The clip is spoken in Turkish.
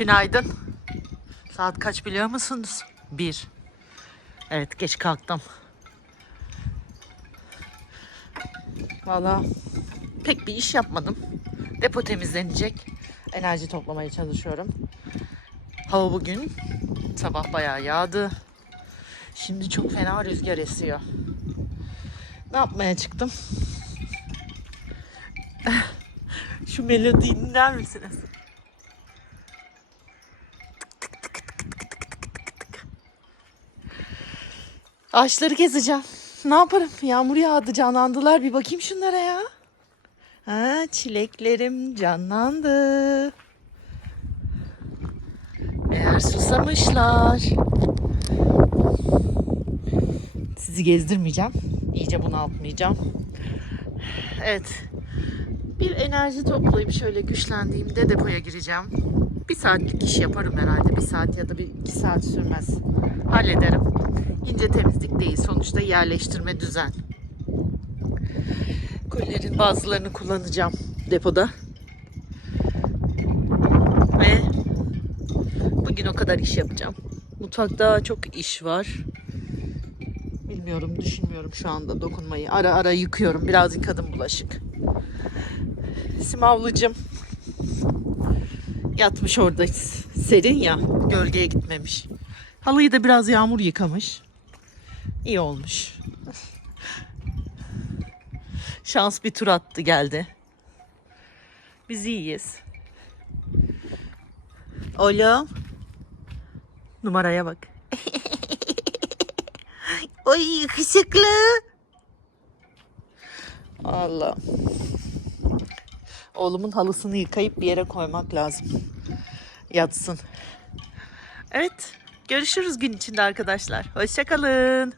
Tünaydın. Saat kaç biliyor musunuz? Bir. Evet geç kalktım. Valla pek bir iş yapmadım. Depo temizlenecek. Enerji toplamaya çalışıyorum. Hava bugün sabah bayağı yağdı. Şimdi çok fena rüzgar esiyor. Ne yapmaya çıktım? Şu melodiyi dinler misiniz? Ağaçları gezeceğim. Ne yaparım? Yağmur yağdı, canlandılar. Bir bakayım şunlara ya. Ha, çileklerim canlandı. Eğer susamışlar. Sizi gezdirmeyeceğim. İyice bunaltmayacağım. Evet. Bir enerji toplayıp şöyle güçlendiğimde depoya gireceğim. Bir saatlik iş yaparım herhalde. Bir saat ya da bir iki saat sürmez. Hallederim. İnce temizlik değil. Sonuçta yerleştirme düzen. Kolilerin bazılarını kullanacağım depoda. Ve bugün o kadar iş yapacağım. Mutfakta çok iş var. Bilmiyorum, düşünmüyorum şu anda dokunmayı. Ara ara yıkıyorum. Biraz yıkadım bulaşık. Simavlıcım yatmış orada serin ya gölgeye gitmemiş. Halıyı da biraz yağmur yıkamış. İyi olmuş. Şans bir tur attı geldi. Biz iyiyiz. Oğlum. Numaraya bak. Oy yakışıklı. Allah. Oğlumun halısını yıkayıp bir yere koymak lazım. Yatsın. Evet. Görüşürüz gün içinde arkadaşlar. Hoşçakalın.